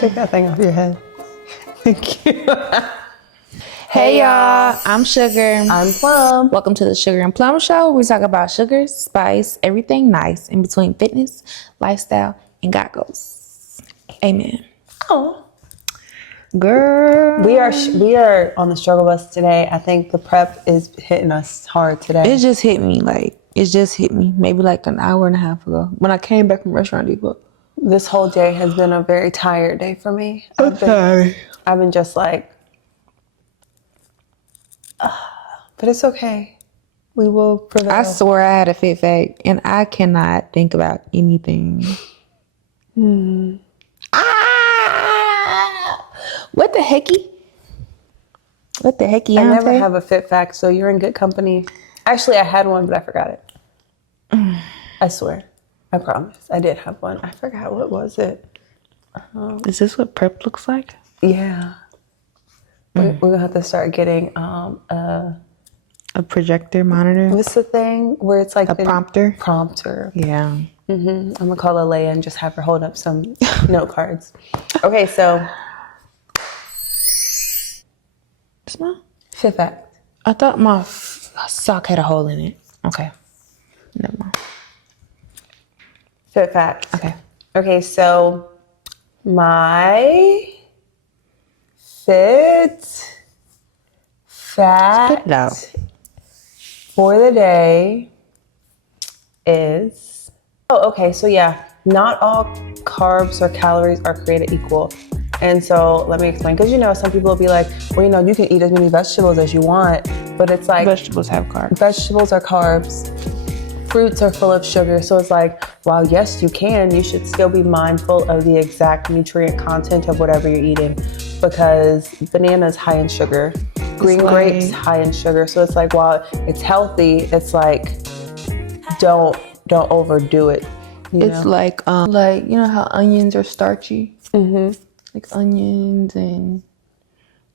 Take that thing off your head. Thank you. Hey y'all, I'm Sugar. I'm Plum. Welcome to the Sugar and Plum Show, where we talk about sugar, spice, everything nice in between fitness, lifestyle, and goggles. Amen. Oh, girl, we are on the struggle bus today. I think the prep is hitting us hard today. It just hit me maybe like an hour and a half ago when I came back from Restaurant Depot. This whole day has been a very tired day for me. I've been just like, but it's okay. We will prevail. I swear I had a fit fact, and I cannot think about anything. What the hecky? I never have a fit fact, so you're in good company. Actually, I had one, but I forgot it. I swear. I promise. I did have one. I forgot. What was it? Is this what prep looks like? Yeah. We're going to have to start getting a projector monitor. What's the thing where it's like a prompter? Prompter. Yeah. I'm going to call Alea and just have her hold up some note cards. Okay, so. Smell? Fit fact. I thought my sock had a hole in it. Okay. Never mind. Fit fact. Okay, so my fit fact for the day is, so yeah, not all carbs or calories are created equal. And so let me explain, because some people will be like, well, you can eat as many vegetables as you want, but it's like vegetables have carbs. Vegetables are carbs. Fruits are full of sugar. So it's like, while yes, you should still be mindful of the exact nutrient content of whatever you're eating, because bananas high in sugar, green grapes high in sugar. So it's like, while it's healthy, it's like, don't overdo it. It's like how onions are starchy? Mm-hmm. Like onions, and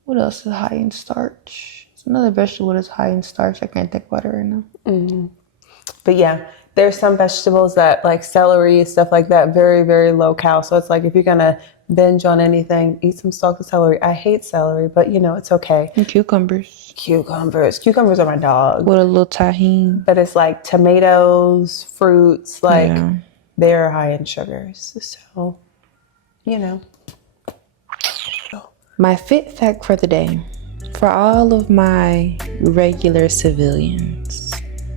what else is high in starch? It's another vegetable that's high in starch. I can't think about it right now. Mm-hmm. But yeah, there's some vegetables that, like celery, stuff like that, very, very low cal. So it's like, if you're going to binge on anything, eat some stalks of celery. I hate celery, but it's okay. And cucumbers. Cucumbers are my dog. With a little tahini. But it's like tomatoes, fruits, they're high in sugars. So, My fit fact for the day. For all of my regular civilians,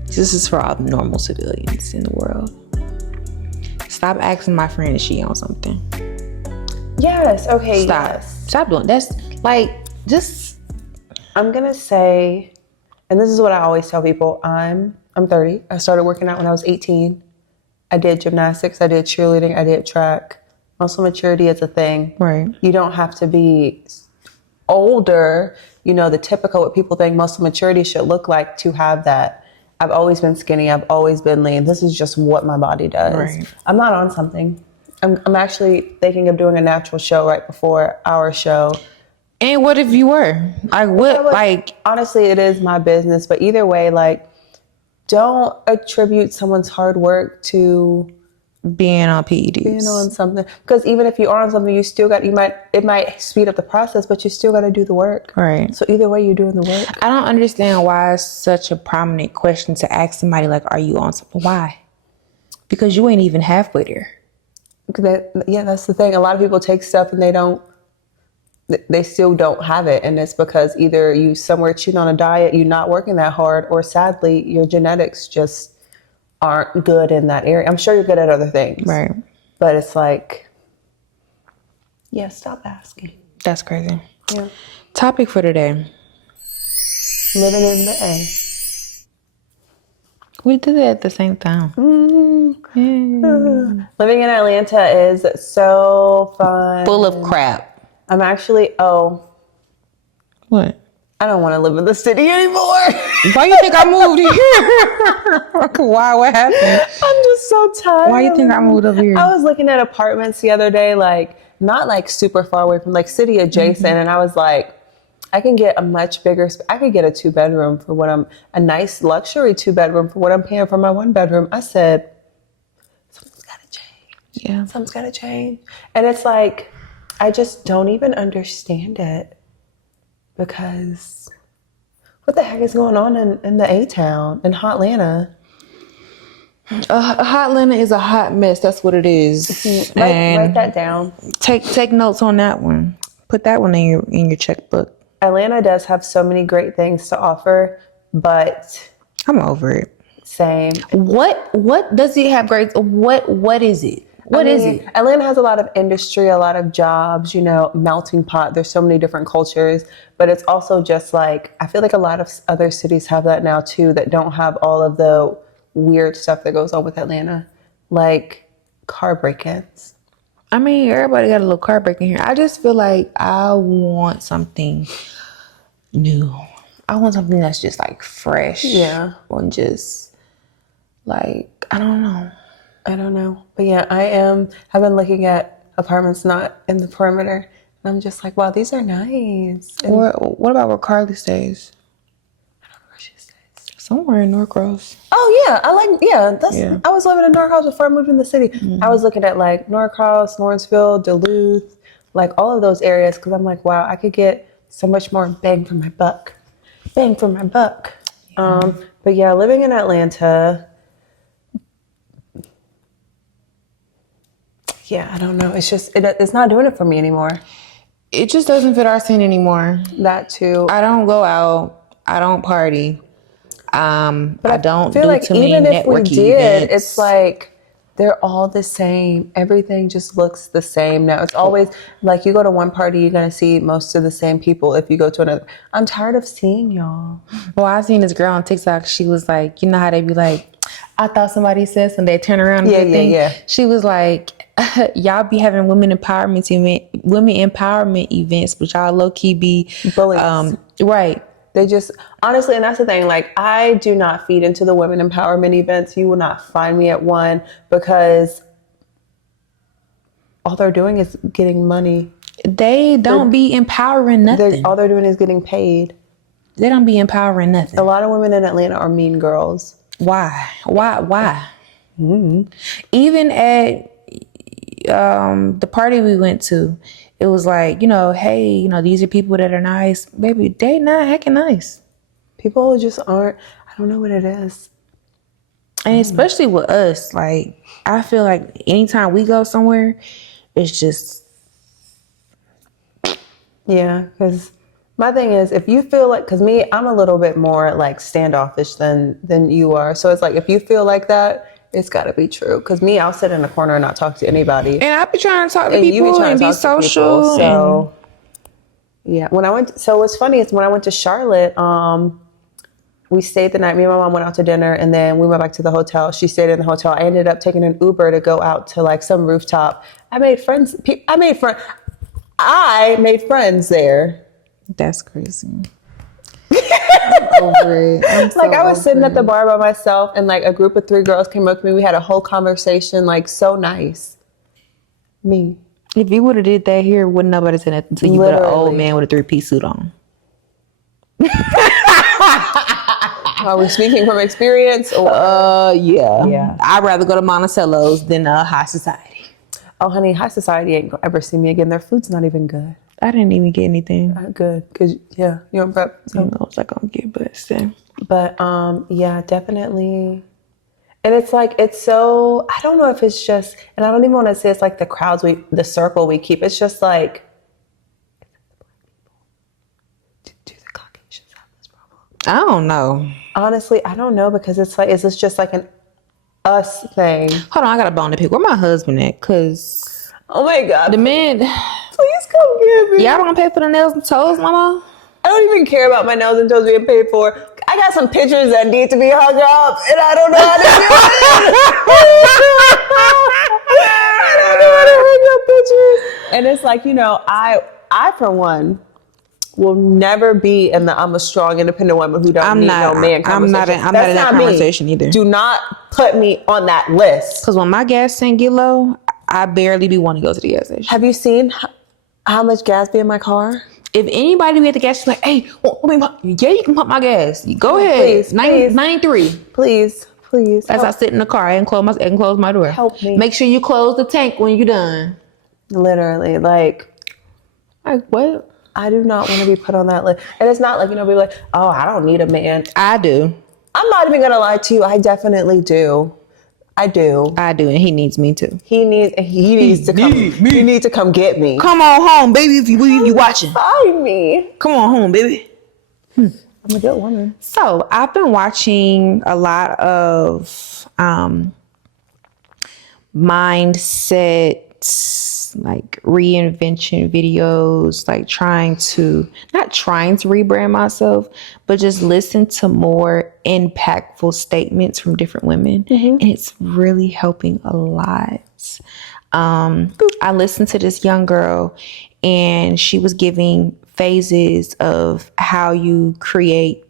this is for all the normal civilians in the world. Stop asking my friend if she on something. Yes. Okay. Stop. Yes. Stop doing. That's like just. I'm gonna say, and this is what I always tell people. I'm 30. I started working out when I was 18. I did gymnastics. I did cheerleading. I did track. Muscle maturity is a thing. Right. You don't have to be older. The typical what people think muscle maturity should look like to have that. I've always been skinny. I've always been lean. This is just what my body does. Right. I'm not on something. I'm actually thinking of doing a natural show right before our show. And what if you were? Honestly, it is my business. But either way, don't attribute someone's hard work to being on PEDs. Being on something. Because even if you are on something, it might speed up the process, but you still got to do the work. Right. So either way, you're doing the work. I don't understand why it's such a prominent question to ask somebody, like, are you on something? Why? Because you ain't even halfway there. That's the thing. A lot of people take stuff and they still don't have it. And it's because either you somewhere cheating on a diet, you're not working that hard, or sadly, your genetics just aren't good in that area. I'm sure you're good at other things. Right. But it's like, stop asking. That's crazy. Yeah. Topic for today. Living in the A. We did it at the same time. Living in Atlanta is so fun. Full of crap. I'm actually, What? I don't want to live in the city anymore. Why you think I moved here? Why? What happened? I'm just so tired. Why you think I moved over here? I was looking at apartments the other day, not super far away from city adjacent. And I was like, I can get a much bigger, I could get a 2-bedroom for a nice luxury 2-bedroom for what I'm paying for my 1-bedroom. I said, something's got to change. Yeah. Something's got to change. And it's like, I just don't even understand it, because what the heck is going on in the A-Town, in Hotlanta? Hotlanta is a hot mess. That's what it is. Write that down. Take notes on that one. Put that one in your checkbook. Atlanta does have so many great things to offer, but I'm over it. same. What does it have great? What is it? What is it? Atlanta has a lot of industry, a lot of jobs, melting pot. There's so many different cultures, but it's also just like, I feel like a lot of other cities have that now too, that don't have all of the weird stuff that goes on with Atlanta, like car break-ins. I mean, everybody got a little car break in here. I just feel like I want something new. I want something that's just like fresh. Yeah. Or just like, I don't know. But yeah, I've been looking at apartments not in the perimeter, and I'm just like, wow, these are nice. And What about where Carly stays? I don't know where she stays. Somewhere in Norcross. Oh yeah, I was living in Norcross before I moved in the city. Mm-hmm. I was looking at like Norcross, Lawrenceville, Duluth, like all of those areas, because I'm like, wow, I could get so much more bang for my buck. Yeah. But yeah, living in Atlanta, yeah, I don't know. It's just, it's not doing it for me anymore. It just doesn't fit our scene anymore. That too. I don't go out. I don't party. But I don't feel do like too many even if we networking did, events. it's like they're all the same. Everything just looks the same now. It's always like you go to one party, you're gonna see most of the same people. If you go to another, I'm tired of seeing y'all. Well, I seen this girl on TikTok. She was like, you know how they be like, I thought somebody said something. They turn around and yeah. She was like, y'all be having women empowerment events, but y'all low key be bullies. Right. They just, honestly, and that's the thing, like, I do not feed into the women empowerment events. You will not find me at one, because all they're doing is getting money. They don't be empowering nothing. All they're doing is getting paid. They don't be empowering nothing. A lot of women in Atlanta are mean girls. Why? Mm-hmm. Even at the party we went to, it was like, hey, these are people that are nice. Baby, they not heckin' nice. People just aren't. I don't know what it is. And especially with us, like, I feel like anytime we go somewhere, it's just... Yeah, because my thing is, if you feel like, because me, I'm a little bit more like standoffish than you are. So it's like, if you feel like that, it's got to be true. Because me, I'll sit in a corner and not talk to anybody. And I be trying to talk to people and be social. So yeah, so what's funny is when I went to Charlotte, we stayed the night. Me and my mom went out to dinner, and then we went back to the hotel. She stayed in the hotel. I ended up taking an Uber to go out to like some rooftop. I made friends there. That's crazy. I'm over it. I was sitting at the bar by myself, and like a group of 3 girls came up to me. We had a whole conversation, like so nice. Me. If you would have did that here, wouldn't nobody say nothing to you but an old man with a 3-piece suit on. Are we speaking from experience? Or? Yeah. I'd rather go to Monticello's than High Society. Oh, honey, High Society ain't gonna ever see me again. Their food's not even good. I didn't even get anything. Good, because you don't prep. So. I was like, I'll get, but still. But yeah, definitely. And it's like, it's so, I don't know if it's just, and I don't even want to say it's like the circle we keep. It's just like, do the Caucasians have this problem? I don't know. Honestly, I don't know, because it's like, is this just like an us thing? Hold on, I got a bone to pick. Where my husband at? Because oh my God. The man. Please come get me. Y'all don't pay for the nails and toes, mama? I don't even care about my nails and toes being paid for. I got some pictures that need to be hung up, and I don't know how to do it. I don't know how to hang up pictures. And it's like, I for one will never be in the I'm a strong, independent woman who don't need no man conversation. I'm not in that conversation either. Do not put me on that list. Because when my gas tank get low, I barely be wanting to go to the gas station. Have you seen how much gas be in my car? If anybody be at the gas station like, hey, you can pump my gas. Go ahead. Please, 93. Please. As I sit in the car and close my door. Help me. Make sure you close the tank when you're done. Literally, like, Like, what? I do not want to be put on that list. And it's not like, be like, oh, I don't need a man. I do. I'm not even going to lie to you. I definitely do. I do. And he needs me too. He needs to come get me. Come on home, baby, if you watching. Find me. Come on home, baby. I'm a good woman. So I've been watching a lot of mindset, like reinvention videos, like not trying to rebrand myself, but just listen to more impactful statements from different women. And it's really helping a lot. I listened to this young girl and she was giving phases of how you create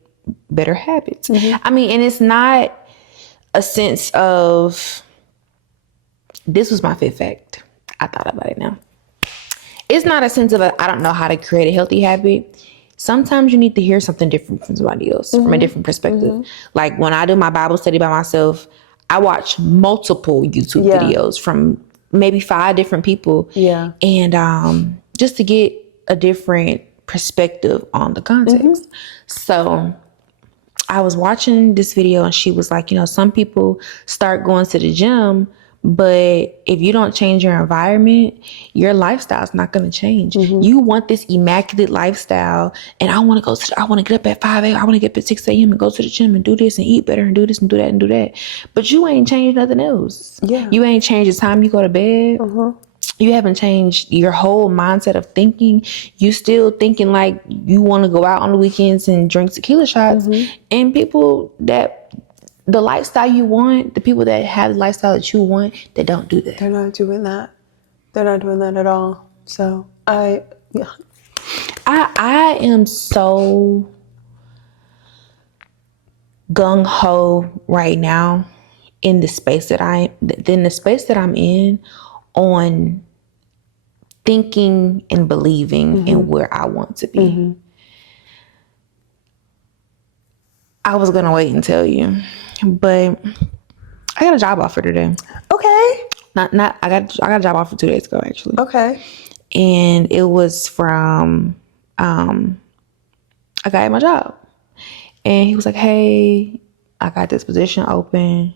better habits. I mean, and it's not a sense of, this was my fifth fact. I thought about it now. It's not a sense of I don't know how to create a healthy habit. Sometimes you need to hear something different from somebody else, from a different perspective. Like when I do my Bible study by myself, I watch multiple YouTube videos from maybe 5 different people. Yeah. And just to get a different perspective on the context. So I was watching this video and she was like, some people start going to the gym, but if you don't change your environment, your lifestyle is not going to change. You want this immaculate lifestyle, and I want to get up at 5 a.m. I want to get up at 6 a.m. and go to the gym and do this and eat better and do this and do that and do that. But you ain't changed nothing else. Yeah. You ain't changed the time you go to bed. You haven't changed your whole mindset of thinking. You still thinking like you want to go out on the weekends and drink tequila shots. And people that the lifestyle you want, the people that have the lifestyle that you want, they don't do that. They're not doing that. They're not doing that at all. So I am so gung ho right now in the space that I'm in on thinking and believing in where I want to be. I was gonna wait and tell you, but I got a job offer today. Okay. I got a job offer 2 days ago, actually. Okay. And it was from a guy at my job. And he was like, hey, I got this position open.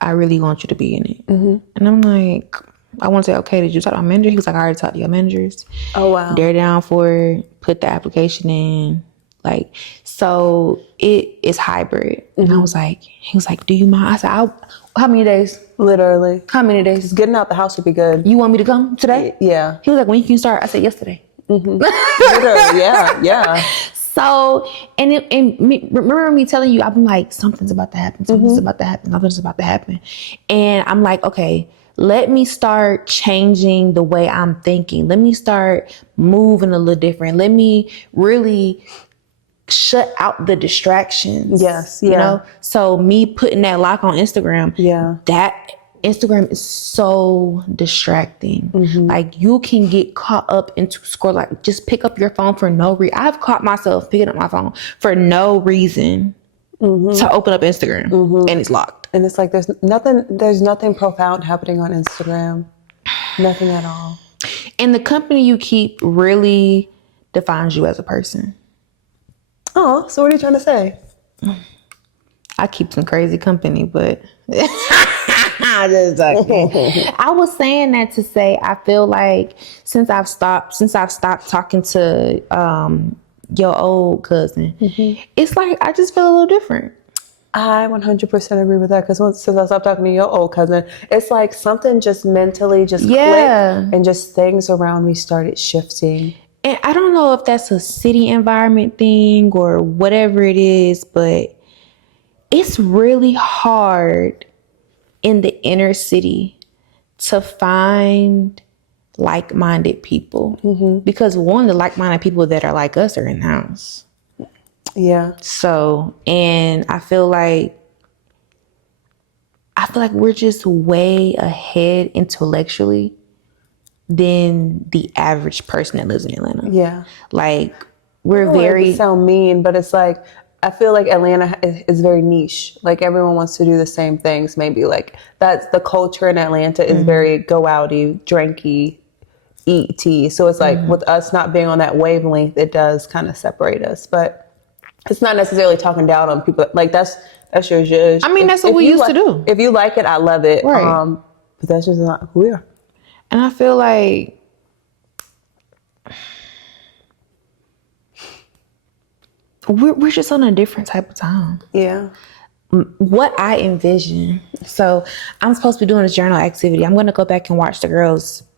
I really want you to be in it. And I'm like, I want to say, okay, did you talk to my manager? He was like, I already talked to your managers. Oh, wow. They're down for it. Put the application in. Like, so it is hybrid. And I was like, he was like, do you mind? I said, how many days? Literally. How many days? Just getting out the house would be good. You want me to come today? Yeah. He was like, when can you start? I said, yesterday. Literally, yeah. So, remember me telling you, I'm like, something's about to happen. Something's about to happen. And I'm like, okay, let me start changing the way I'm thinking. Let me start moving a little different. Let me really shut out the distractions. Yes. Yeah. You know? So me putting that lock on Instagram. Yeah. That Instagram is so distracting. Like you can get caught up into scroll, like just pick up your phone for no reason. I've caught myself picking up my phone for no reason to open up Instagram and it's locked. And it's like, there's nothing profound happening on Instagram. Nothing at all. And the company you keep really defines you as a person. Oh, so what are you trying to say? I keep some crazy company, but I was saying that to say, I feel like since I've stopped talking to your old cousin, it's like I just feel a little different. I 100% agree with that, because since I stopped talking to your old cousin, it's like something just mentally just clicked, and just things around me started shifting. And I don't know if that's a city environment thing or whatever it is, but it's really hard in the inner city to find like-minded people. Because one, the like-minded people that are like us are in the house. Yeah. So, and I feel like we're just way ahead intellectually than the average person that lives in Atlanta. Yeah. Like we're very... It sound mean, but it's like, I feel like Atlanta is very niche. Like everyone wants to do the same things. Maybe like that's the culture in Atlanta is very go outy, drinky, ET. So it's like with us not being on that wavelength, it does kind of separate us. But it's not necessarily talking down on people. Like that's your judge. I mean, that's what we used to do. If you like it, I love it. Right. But that's just not who we are. And I feel like we're just on a different type of time. Yeah. What I envision. So I'm supposed to be doing this journal activity. I'm going to go back and watch the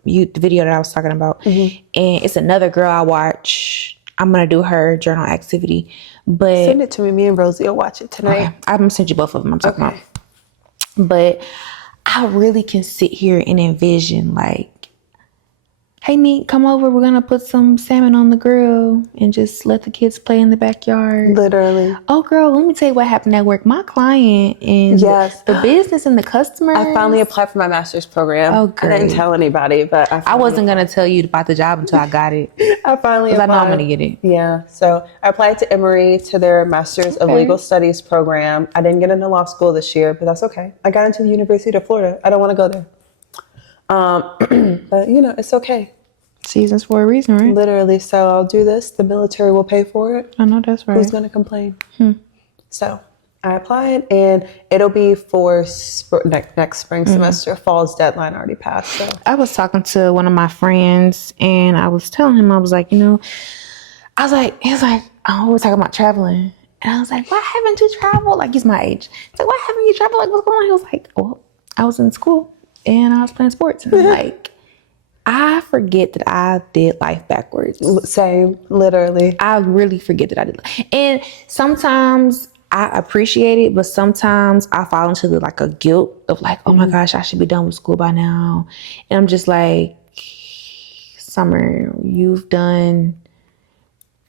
video that I was talking about. And it's another girl I watch. I'm going to do her journal activity. But send it to me. Me and Rosie will watch it tonight. Okay. I'm going to send you both of them I'm talking about. But I really can sit here and envision like, hey, Neat, come over. We're going to put some salmon on the grill and just let the kids play in the backyard. Literally. Oh, girl, let me tell you what happened at work. My client and the business and the customers. I finally applied for my master's program. Oh, great. I didn't tell anybody, but I wasn't going to tell you about the job until I got it. I finally applied. Because I know I'm going to get it. Yeah. So I applied to Emory to their Master's of Legal Studies program. I didn't get into law school this year, but that's okay. I got into the University of Florida. I don't want to go there. But, it's okay. Seasons for a reason, right? Literally. So I'll do this. The military will pay for it. I know that's right. Who's going to complain? So I applied, and it'll be for next spring semester. Fall's deadline already passed. So I was talking to one of my friends, and I was telling him, I was like, he was like, oh, we're talking about traveling. And I was like, why haven't you traveled? Like, he's my age. He's like, why haven't you traveled? Like, what's going on? He was like, well, I was in school, and I was playing sports. And I'm like, I forget that I did life backwards. Same, literally. I really forget that I did. And sometimes I appreciate it, but sometimes I fall into a guilt of like, oh my gosh, I should be done with school by now. And I'm just like, Summer, you've done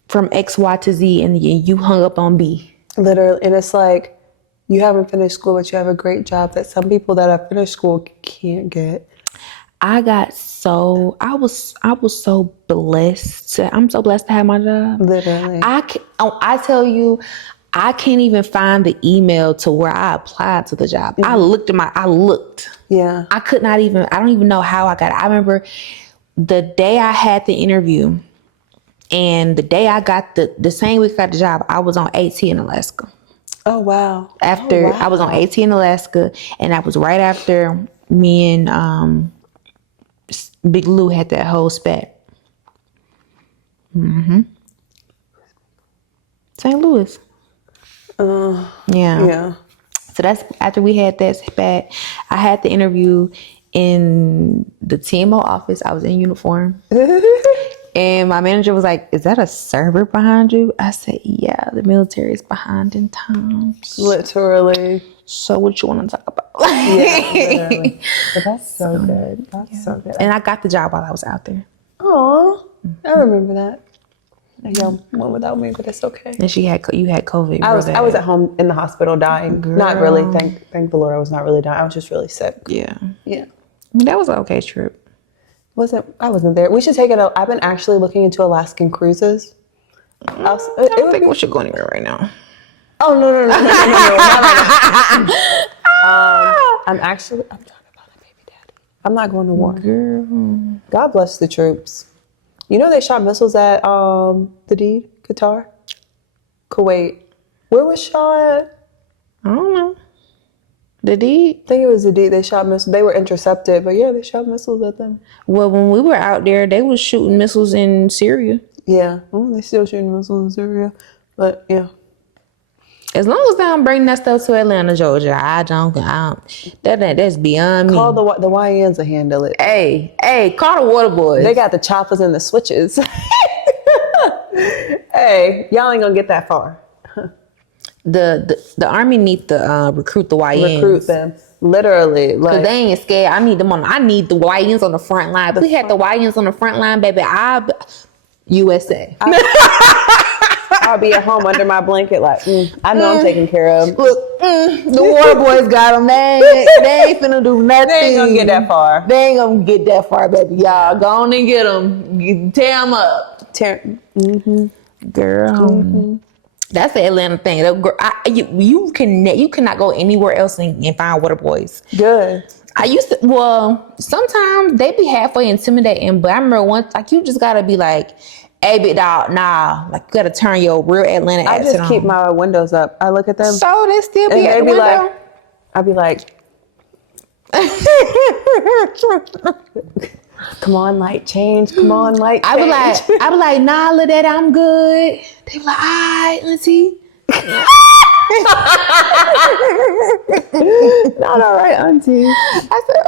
from X, Y to Z, and you hung up on B. Literally. And it's like, you haven't finished school, but you have a great job that some people that have finished school can't get. I was so blessed. I'm so blessed to have my job. Literally. I tell you, I can't even find the email to where I applied to the job. I looked. Yeah. I don't even know how I got it. I remember the day I had the interview and the day I got the same week I got the job, I was on AT in Alaska. Oh, wow. I was on AT in Alaska, and that was right after me and Big Lou had that whole spat. St. Louis. Yeah. So that's after we had that spat. I had the interview in the TMO office. I was in uniform. And my manager was like, is that a server behind you? I said, yeah, the military is behind in times. Literally. So what you want to talk about? Yeah, literally. But that's so good. That's so good. And I got the job while I was out there. Oh, I remember that. Y'all went without me, but it's okay. And you had COVID. I was at home in the hospital dying. Girl. Not really. Thank the Lord, I was not really dying. I was just really sick. Yeah. Yeah. I mean, that was an okay trip. I wasn't there. We should take it. I've been actually looking into Alaskan cruises. I don't think we should go anywhere right now. Oh no, not right now. I'm talking about a baby daddy. I'm not going to war. Girl. God bless the troops. You know they shot missiles at the deed, Qatar, Kuwait. Where was Shaw at? I don't know. The deed? I think it was the deed. They shot missiles. They were intercepted, but yeah, they shot missiles at them. Well, when we were out there, they was shooting missiles in Syria. Yeah, they still shooting missiles in Syria, but yeah. As long as they don't bring that stuff to Atlanta, Georgia, that's beyond me. Call the YNs to handle it. Hey, call the water boys. They got the choppers and the switches. Hey, y'all ain't gonna get that far. The army need to recruit the YNs. Recruit them, literally. Cause they ain't scared. I need the YNs on the front line. If we had the YNs on the front line, baby, USA. I'll be at home under my blanket like, I know I'm taken care of. Look, the water boys got them. They ain't finna do nothing. They ain't gonna get that far. They ain't gonna get that far, baby. Y'all go on and get them. Tear them up. Girl. Mm-hmm. That's the Atlanta thing. You cannot go anywhere else and find water boys. Good. Sometimes they be halfway intimidating, but I remember once, like, you just gotta be like, hey, big dog, nah. Like, you gotta turn your real Atlanta I accent just keep my windows up. I look at them. So they still be and at they the be window? like, I'll be like, come on, light change. Come on, light change. I be like, nah, look at I'm good. They be like, all right, auntie. Not all right, auntie. I said,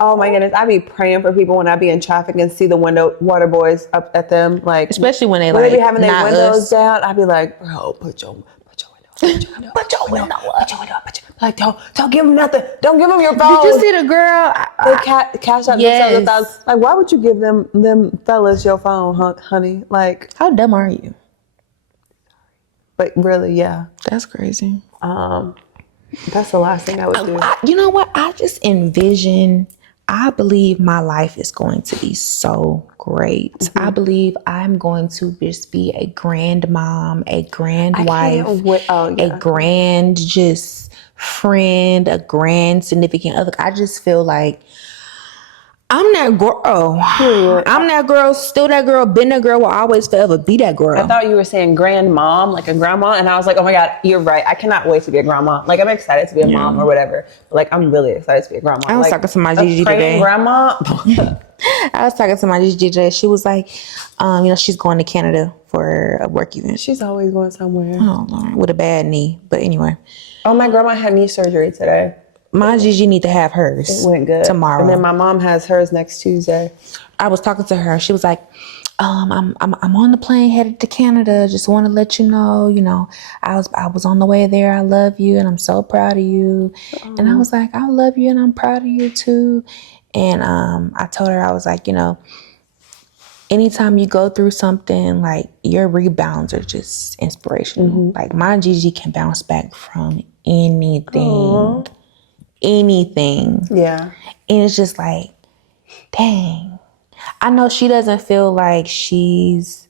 oh my goodness, I be praying for people when I be in traffic and see the water boys up at them, like, especially when they be having their windows down. I be like, bro, put your window up. Like, don't give them nothing. Don't give them your phone. Did you see the girl? They cash out yes. themselves. Like, why would you give them fellas your phone, honey? Like, how dumb are you? But really, yeah. That's crazy. That's the last thing I would do. You know what? I believe my life is going to be so great. Mm-hmm. I believe I'm going to just be a grand mom, a grand wife, a grand just friend, a grand significant other. I just feel like I'm that girl. I'm that girl, still that girl, been that girl, will always forever be that girl. I thought you were saying grandmom, like a grandma, and I was like, oh my God, you're right. I cannot wait to be a grandma. Like, I'm excited to be a mom or whatever. But like, I'm really excited to be a grandma. I was talking to my Gigi today. Grandma. I was talking to my Gigi today. She was like, she's going to Canada for a work event. She's always going somewhere. Oh, Lord, with a bad knee. But anyway. Oh, my grandma had knee surgery today. My Gigi need to have hers. It went good tomorrow, and then my mom has hers next Tuesday. I was talking to her. She was like, I'm on the plane headed to Canada. Just want to let you know, I was on the way there. I love you and I'm so proud of you. And I was like, I love you and I'm proud of you too. And I told her, I was like, anytime you go through something, like, your rebounds are just inspirational. Mm-hmm. Like, my Gigi can bounce back from anything. Aww. Anything. Yeah. And it's just like, dang. I know she doesn't feel like she's,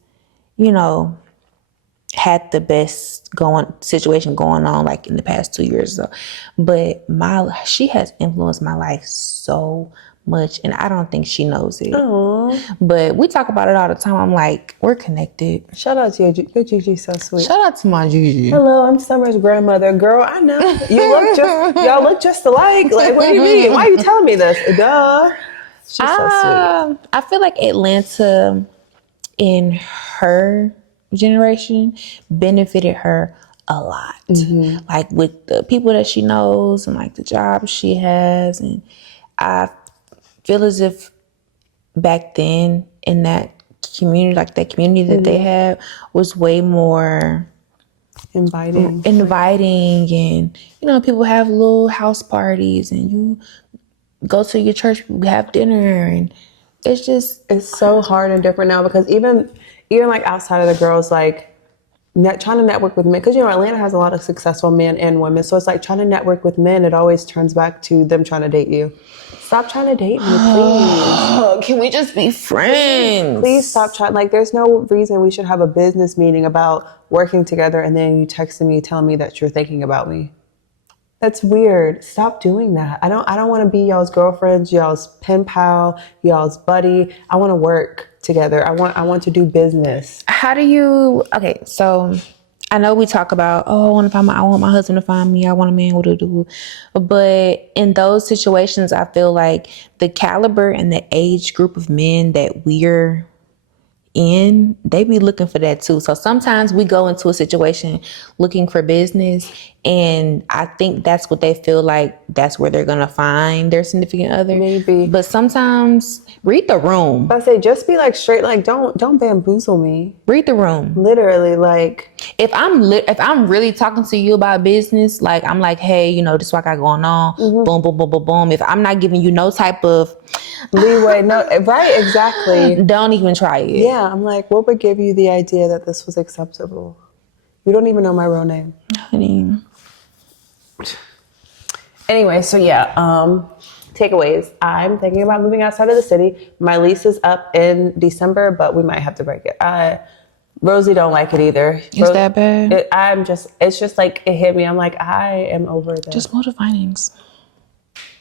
had the best situation going on, like, in the past 2 years or so. But she has influenced my life so much, and I don't think she knows it. Aww. But we talk about it all the time. I'm like, we're connected. Shout out to your Gigi, so sweet. Shout out to my Gigi. Hello, I'm Summer's grandmother. Girl, I know y'all look just alike. Like, what do you mean? Why are you telling me this? Duh. She's so sweet. I feel like Atlanta, in her generation, benefited her a lot. Mm-hmm. Like, with the people that she knows and, like, the job she has, and I feel as if back then in that community, like that community that they had, was way more inviting, and people have little house parties and you go to your church, have dinner, and it's so hard and different now, because even like outside of the girls, like, trying to network with men, because Atlanta has a lot of successful men and women, so it's like trying to network with men, it always turns back to them trying to date you. Stop trying to date me, please. Can we just be friends? Please stop trying. Like, there's no reason we should have a business meeting about working together and then you texting me telling me that you're thinking about me. That's weird. Stop doing that. I don't want to be y'all's girlfriends, y'all's pen pal, y'all's buddy. I want to work together. I want to do business. Okay, so I know we talk about, I want my husband to find me. I want a man with a do. But in those situations, I feel like the caliber and the age group of men that we're in, they be looking for that too. So sometimes we go into a situation looking for business, and I think that's what they feel like that's where they're gonna find their significant other. Maybe. But sometimes read the room. I say, just be like straight, like don't bamboozle me. Read the room. Literally, like, if I'm really talking to you about business, like, I'm like, hey, this is what I got going on. Mm-hmm. Boom, boom, boom, boom, boom. If I'm not giving you no type of leeway, no, right, exactly. Don't even try it. Yeah, I'm like, what would give you the idea that this was acceptable? You don't even know my real name. Honey. Anyway, so yeah, takeaways. I'm thinking about moving outside of the city. My lease is up in December, but we might have to break it. Rosie don't like it either. Is that bad? It's just like, it hit me. I'm like, I am over this. Just motive findings.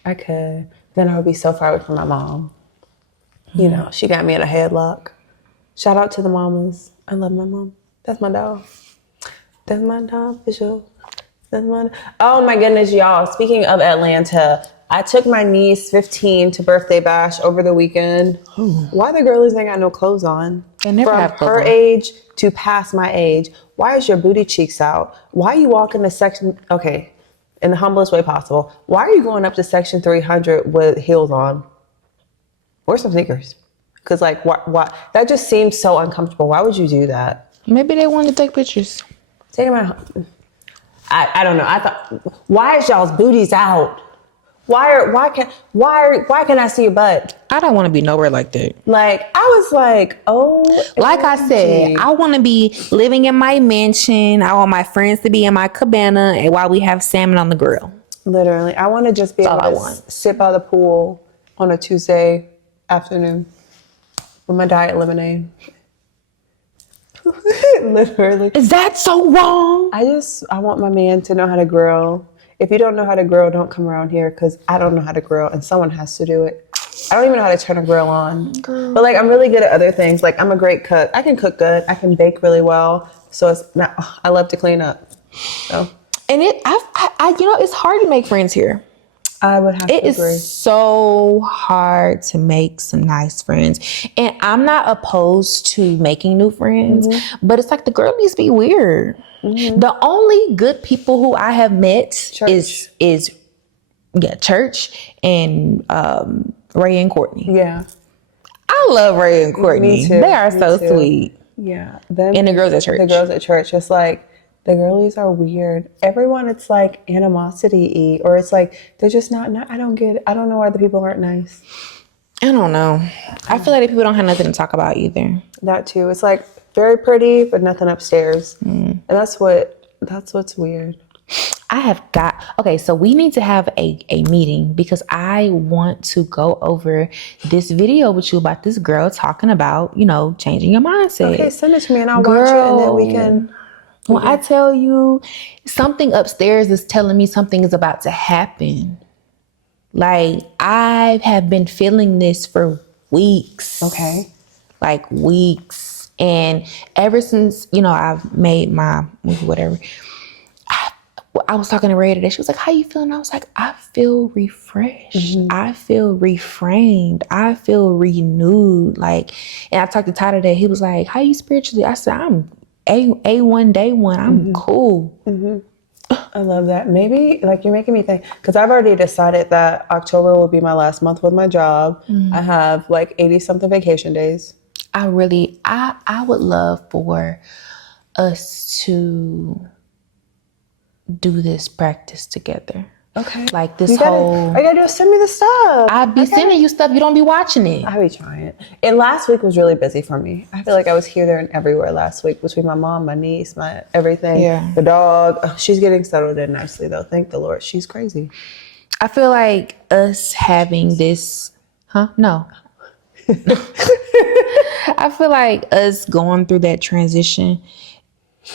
I could. Then I would be so far away from my mom. You know, she got me in a headlock. Shout out to the mamas. I love my mom. That's my dog. That's my dog for sure. Oh my goodness, y'all. Speaking of Atlanta, I took my niece, 15, to birthday bash over the weekend. Why the girlies ain't got no clothes on? They never have clothes her on. age to past my age. Why is your booty cheeks out? Why you walk in the section? Okay, in the humblest way possible. Why are you going up to section 300 with heels on? Wear some sneakers. Because like, why? That just seems so uncomfortable. Why would you do that? Maybe they wanted to take pictures. Take them out. I don't know. I thought, why is y'all's booties out? Why can I see your butt? I don't want to be nowhere like that. Like, I was like, oh. Like I said, I want to be living in my mansion. I want my friends to be in my cabana, and while we have salmon on the grill. Literally, I want to just be able to sit by the pool on a Tuesday afternoon with my diet lemonade. Literally. Is that so wrong? I want my man to know how to grill. If you don't know how to grill, don't come around here, because I don't know how to grill and someone has to do it. I don't even know how to turn a grill on. Girl. But like, I'm really good at other things. Like, I'm a great cook. I can cook good. I can bake really well. So it's not, I love to clean up. So. And it's hard to make friends here. I would have to agree. It is so hard to make some nice friends. And I'm not opposed to making new friends, but it's like the girl needs to be weird. The only good people who I have met is church and Ray and Courtney. Yeah. I love Ray and Courtney. Me too. They are Me so too. sweet. Yeah. And the girls at church. The girls at church. It's like, the girlies are weird. Everyone, it's like animosity-y, or it's like, they're just not, I don't get it. I don't know why the people aren't nice. I don't know. I feel like the people don't have nothing to talk about either. That too. It's like very pretty, but nothing upstairs. And that's what's weird. So we need to have a meeting, because I want to go over this video with you about this girl talking about, changing your mindset. Okay, send it to me and I'll watch it, and then we can. When I tell you something upstairs is telling me something is about to happen. Like, I have been feeling this for weeks. Okay. Like weeks. And ever since, I've made my whatever. I was talking to Ray today. She was like, how you feeling? I was like, I feel refreshed. I feel reframed. I feel renewed. Like, and I talked to Ty today. He was like, how you spiritually? I said, I'm A1 day one. I'm cool. I love that. Maybe, like, you're making me think, because I've already decided that October will be my last month with my job. I have like 80 something vacation days. I would love for us to do this practice together. Okay. Like this all you gotta do is send me the stuff. I'd be sending you stuff. You don't be watching it. I be trying. And last week was really busy for me. I feel like I was here, there, and everywhere last week, between my mom, my niece, my everything. Yeah. The dog. Oh, she's getting settled in nicely though. Thank the Lord. She's crazy. I feel like us having this, No. I feel like us going through that transition,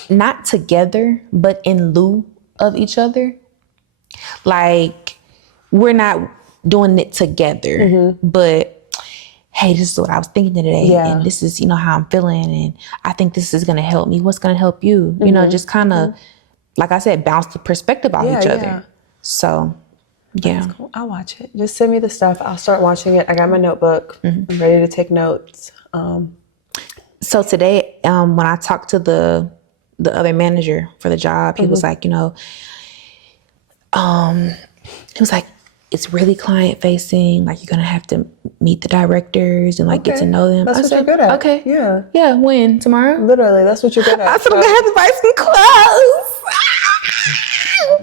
not together, but in lieu of each other. Like, we're not doing it together, but hey, this is what I was thinking today. Yeah. And this is, how I'm feeling. And I think this is going to help me. What's going to help you? Just kind of, like I said, bounce the perspective off each other. So, yeah. That's cool. I'll watch it. Just send me the stuff. I'll start watching it. I got my notebook. I'm ready to take notes. So today, when I talked to the other manager for the job, he was like, he was like, it's really client facing. Like, you're going to have to meet the directors and get to know them. That's what you're good at. Okay. Yeah. Yeah. When? Tomorrow? Literally, that's what you're good at. I said, I'm going to have to buy some clothes. I love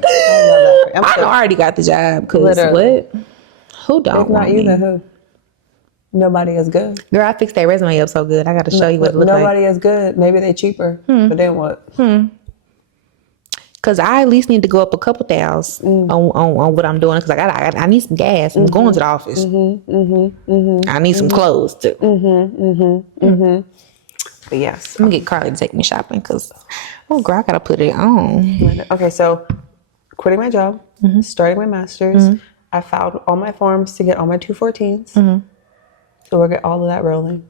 that. I already got the job. Cause Literally. what? Who don't If want not you, me? then who? Nobody is good. Girl, I fixed that resume up so good. I got to show you what it looks like. Nobody is good. Maybe they cheaper. But then what? Cause I at least need to go up a couple thousand on what I'm doing. Cause I need some gas. I'm going to the office. I need some clothes too. But yes. I'm gonna get Carly to take me shopping because, oh girl, I gotta put it on. Okay, so quitting my job, starting my master's. I filed all my forms to get all my 214s. So we'll get all of that rolling.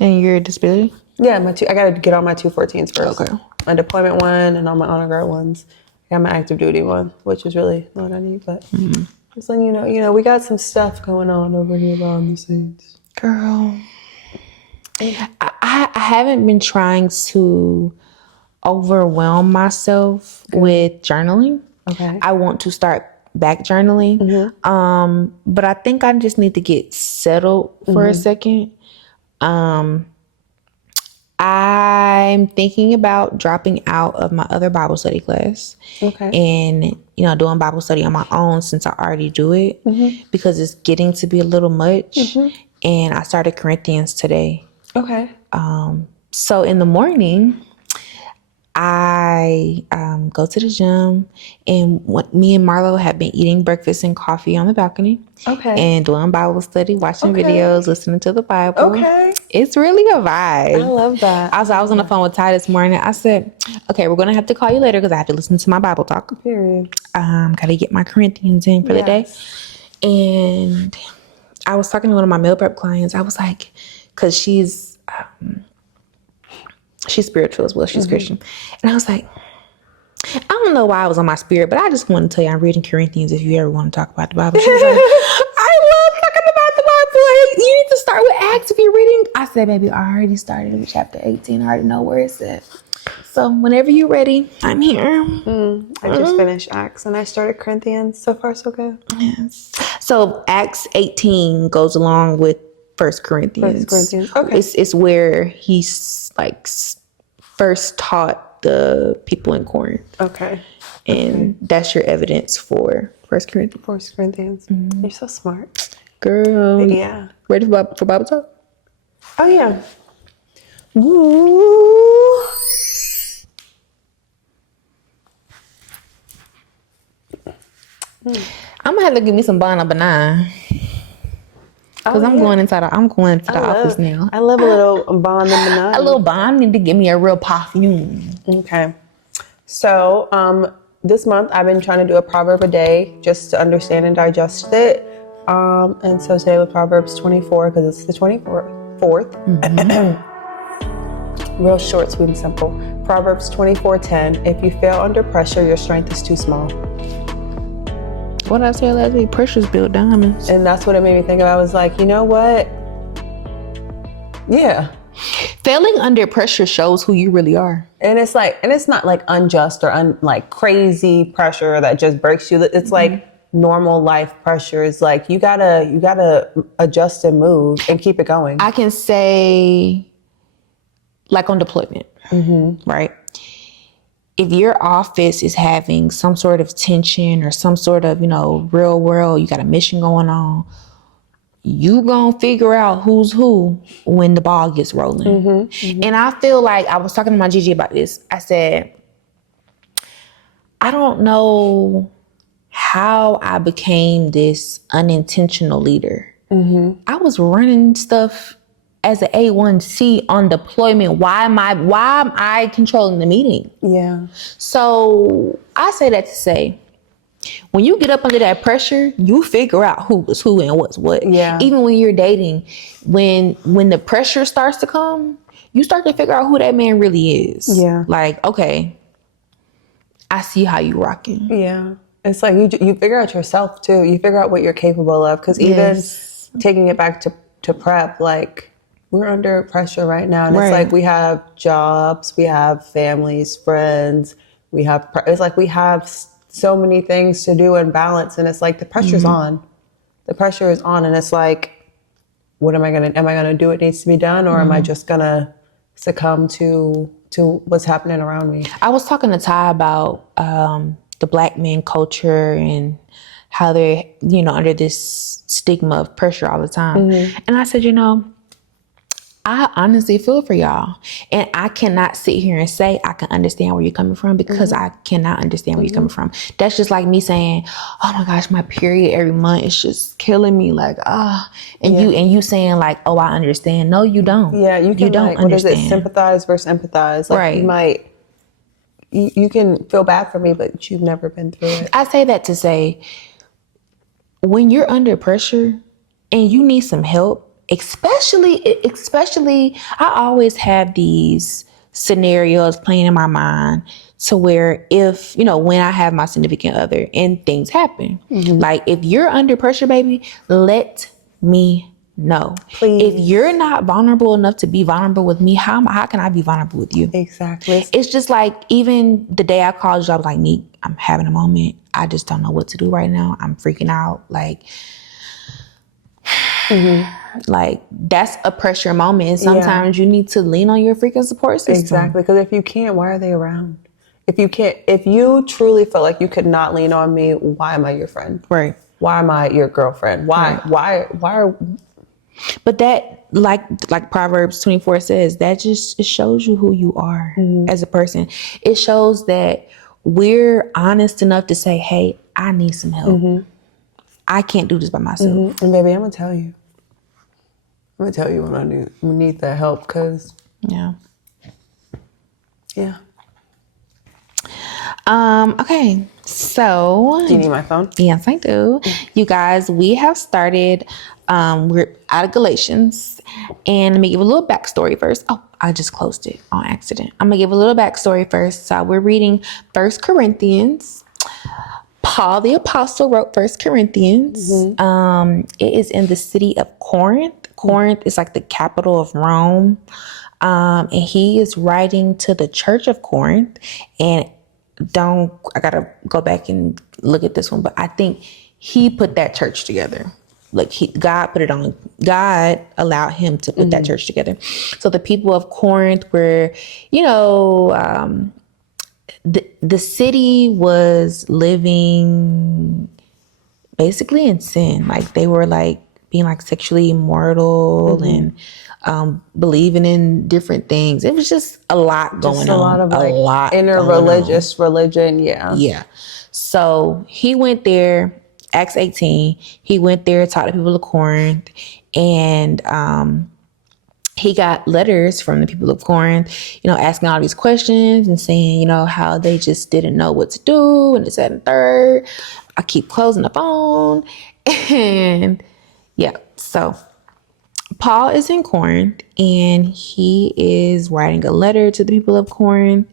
And your disability? Yeah, I gotta get all my 214s first. Okay. My deployment one and all my honor guard ones. I got my active duty one, which is really not what I need, but just letting you know, we got some stuff going on over here behind the scenes. Girl, I haven't been trying to overwhelm myself with journaling. Okay. I want to start back journaling. But I think I just need to get settled for a second. I'm thinking about dropping out of my other Bible study class. Okay. And, doing Bible study on my own since I already do it because it's getting to be a little much. And I started Corinthians today. Okay. So in the morning, I go to the gym, and me and Marlo have been eating breakfast and coffee on the balcony. Okay. And doing Bible study, watching videos, listening to the Bible. Okay. It's really a vibe. I love that. I was on the phone with Ty this morning. I said, okay, we're going to have to call you later because I have to listen to my Bible talk. Period. Gotta get my Corinthians in for the day. And I was talking to one of my meal prep clients. I was like, because she's spiritual as well. She's Christian. And I was like, I don't know why I was on my spirit, but I just want to tell you I'm reading Corinthians if you ever want to talk about the Bible. She was like, I love talking about the Bible. You need to start with Acts if you're reading. I said, baby, I already started with chapter 18. I already know where it's at. So whenever you're ready, I'm here. I just finished Acts and I started Corinthians. So far, so good. Yes. So Acts 18 goes along with 1 Corinthians. 1 Corinthians. Okay. It's where he's like first taught the people in Corinth. Okay. And that's your evidence for 1 Corinthians. 1 Corinthians. You're so smart. Girl. Yeah. Ready for Bible talk? Oh, yeah. Woo. I'm gonna have to give me some Bon Banana. Because I'm going into the office now. I love a little Bon and Banana. A little Bon need to give me a real perfume. Okay. So this month I've been trying to do a proverb a day just to understand and digest it. And so today with Proverbs 24, because it's the 24th. Real short, sweet, and simple. Proverbs 24:10. If you fail under pressure, your strength is too small. What did I say last week? Pressures build diamonds. And that's what it made me think of. I was like, you know what? Yeah. Failing under pressure shows who you really are. And it's not like unjust or like crazy pressure that just breaks you. It's like normal life pressure. It's like you gotta adjust and move and keep it going. I can say, like on deployment, right? If your office is having some sort of tension or some sort of, real world, you got a mission going on, you gonna figure out who's who when the ball gets rolling. And I feel like I was talking to my Gigi about this. I said, I don't know how I became this unintentional leader. I was running stuff as an A1C on deployment. Why am I controlling the meeting? Yeah. So I say that to say, when you get up under that pressure, you figure out who was who and what's what. Yeah. Even when you're dating, when the pressure starts to come, you start to figure out who that man really is. Yeah. Like, okay, I see how you rocking. Yeah. It's like you figure out yourself too. You figure out what you're capable of. Because even taking it back to prep, like we're under pressure right now. And it's like we have jobs, we have families, friends, it's like we have so many things to do and balance. And it's like the pressure's on. The pressure is on. And it's like, am I gonna do what needs to be done? Or am I just gonna succumb to what's happening around me? I was talking to Ty about the Black men culture and how they're, under this stigma of pressure all the time. And I said, I honestly feel for y'all. And I cannot sit here and say I can understand where you're coming from, because I cannot understand where you're coming from. That's just like me saying, oh my gosh, my period every month is just killing me. Like, and you saying like, oh, I understand. No, you don't. Yeah, you can don't like, what is understand. it? Sympathize versus empathize. Like Right. you might, you can feel bad for me, but you've never been through it. I say that to say, when you're under pressure and you need some help, especially, I always have these scenarios playing in my mind to where if, when I have my significant other and things happen, like if you're under pressure, baby, let me know. Please. If you're not vulnerable enough to be vulnerable with me, how can I be vulnerable with you? Exactly. It's just like, even the day I called you, I was like, Neek, I'm having a moment. I just don't know what to do right now. I'm freaking out. Like, like that's a pressure moment. And sometimes you need to lean on your freaking support system. Exactly. Because if you can't, why are they around? If you truly felt like you could not lean on me, why am I your friend? Right. Why am I your girlfriend? Why? Right. Why are... But that, like Proverbs 24 says, that just, it shows you who you are as a person. It shows that we're honest enough to say, hey, I need some help. I can't do this by myself. And baby, I'm going to tell you. I'm going to tell you when I need that help, because... Yeah. Yeah. Okay. So... Do you need my phone? Yes, I do. You guys, we have started... we're out of Galatians, and let me give a little backstory first. Oh, I just closed it on accident. I'm gonna give a little backstory first. So we're reading 1 Corinthians. Paul the Apostle wrote 1 Corinthians. It is in the city of Corinth. Corinth is like the capital of Rome. And he is writing to the church of Corinth. And I gotta go back and look at this one, but I think he put that church together. Like God allowed him to put that church together. So the people of Corinth were, the city was living basically in sin. Like they were like being like sexually immoral and believing in different things. It was just a lot going on. A lot of like inner religious religion. Yeah. Yeah. So he went there. Acts 18, he went there, talked to people of Corinth, and he got letters from the people of Corinth, asking all these questions and saying, how they just didn't know what to do, and this, that, and third. I keep closing the phone. And yeah, so Paul is in Corinth, and he is writing a letter to the people of Corinth.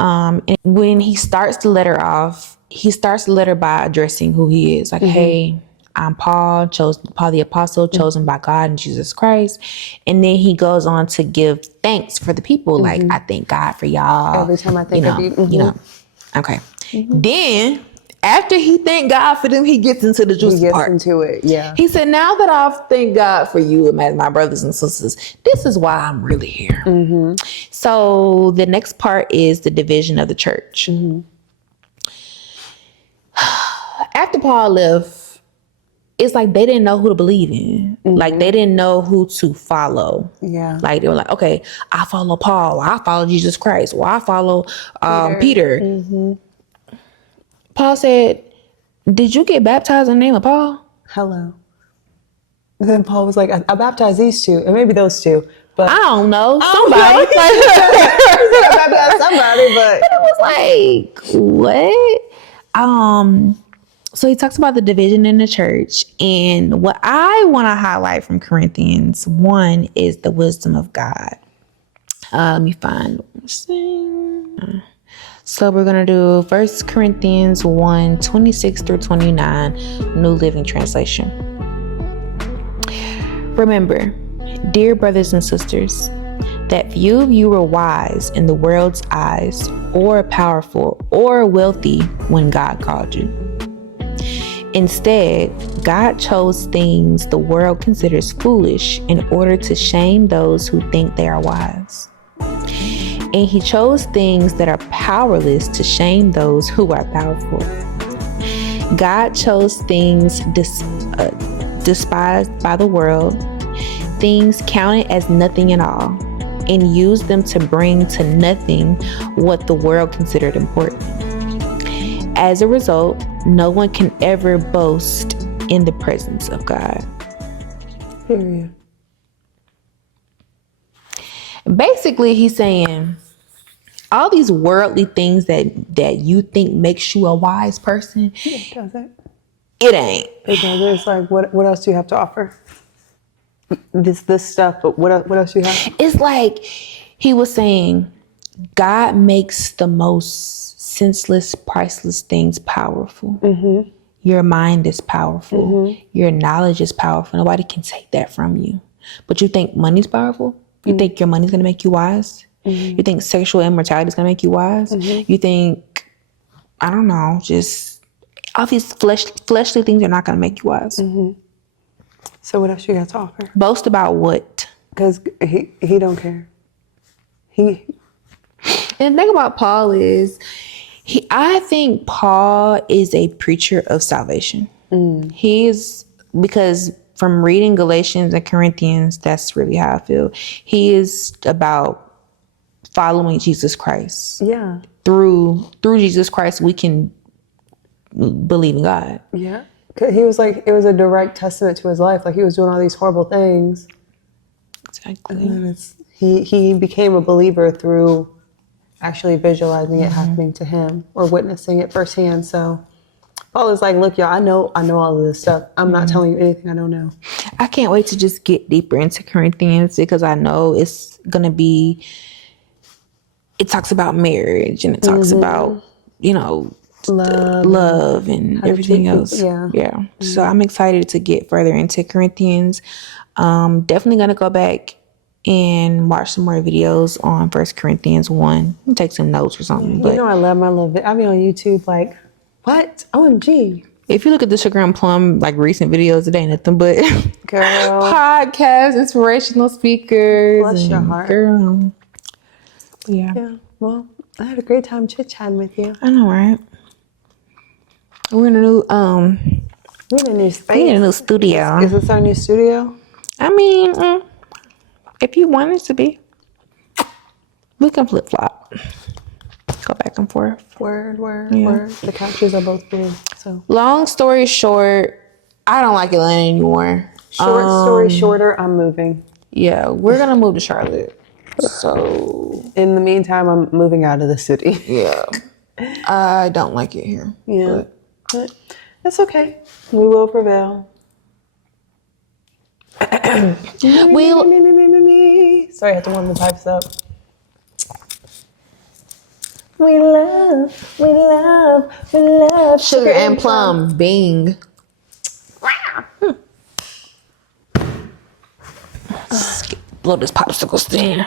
And when he starts the letter off, he starts the letter by addressing who he is. Like, hey, I'm Paul the Apostle, chosen by God and Jesus Christ. And then he goes on to give thanks for the people. Like, I thank God for y'all. Every time I think of you. Okay. Then, after he thanked God for them, he gets into the juicy part. He gets into it, yeah. He said, now that I've thanked God for you, my brothers and sisters, this is why I'm really here. So the next part is the division of the church. After Paul left, it's like they didn't know who to believe in. Like they didn't know who to follow. Yeah. Like they were like, okay, I follow Paul. I follow Jesus Christ. Well, I follow Peter. Paul said, did you get baptized in the name of Paul? Hello. And then Paul was like, I baptized these two, and maybe those two. But I don't know. Somebody. I baptized somebody, but it was like, what? So he talks about the division in the church. And what I want to highlight from Corinthians 1 is the wisdom of God. Let me find. So we're going to do 1 Corinthians 1, 26 through 29, New Living Translation. Remember, dear brothers and sisters, that few of you were wise in the world's eyes, or powerful, or wealthy when God called you. Instead, God chose things the world considers foolish in order to shame those who think they are wise. And he chose things that are powerless to shame those who are powerful. God chose things despised by the world, things counted as nothing at all and used them to bring to nothing what the world considered important. As a result, no one can ever boast in the presence of God. Period. Basically, he's saying all these worldly things that you think makes you a wise person, It doesn't. it ain't. It doesn't. It's like, what else do you have to offer? This stuff, but what else do you have? It's like he was saying, God makes the most senseless, priceless things powerful. Mm-hmm. Your mind is powerful. Mm-hmm. Your knowledge is powerful. Nobody can take that from you. But you think money's powerful? You think your money's going to make you wise? Mm-hmm. You think sexual immortality is going to make you wise? Mm-hmm. You think, I don't know, just all these fleshly things are not going to make you wise. Mm-hmm. So what else you got to offer? Boast about what? Because he don't care. And the thing about Paul is, I think Paul is a preacher of salvation. He is, because from reading Galatians and Corinthians, that's really how I feel. He is about following Jesus Christ. Yeah. Through Jesus Christ, we can believe in God. Yeah. He was like, it was a direct testament to his life. Like, he was doing all these horrible things. Exactly. And then he became a believer through actually visualizing it happening to him or witnessing it firsthand. So Paul is like, look, y'all, I know all of this stuff. I'm not telling you anything I don't know. I can't wait to just get deeper into Corinthians, because I know it's going to be, it talks about marriage and it talks about, love and everything else. Yeah. So I'm excited to get further into Corinthians. Definitely going to go back and watch some more videos on 1 Corinthians 1 and take some notes or something. But I love my little I be on YouTube like, what? OMG. if you look at the Sugar Plum like recent videos, it ain't nothing but girl podcasts, inspirational speakers. Bless your heart. Girl. Yeah. Well, I had a great time chit-chatting with you. I know, right? We're in a new space. We're in a new studio. Is this our new studio? I mean, if you want it to be, we can flip-flop. Go back and forth. Word. The couches are both blue. So long story short, I don't like Atlanta anymore. Short story shorter, I'm moving. Yeah, we're gonna move to Charlotte. So in the meantime, I'm moving out of the city. Yeah. I don't like it here. Yeah. But that's okay. We will prevail. Sorry, I have to warm the pipes up. We love Sugar and Plum. Bing. Blow this popsicle stand.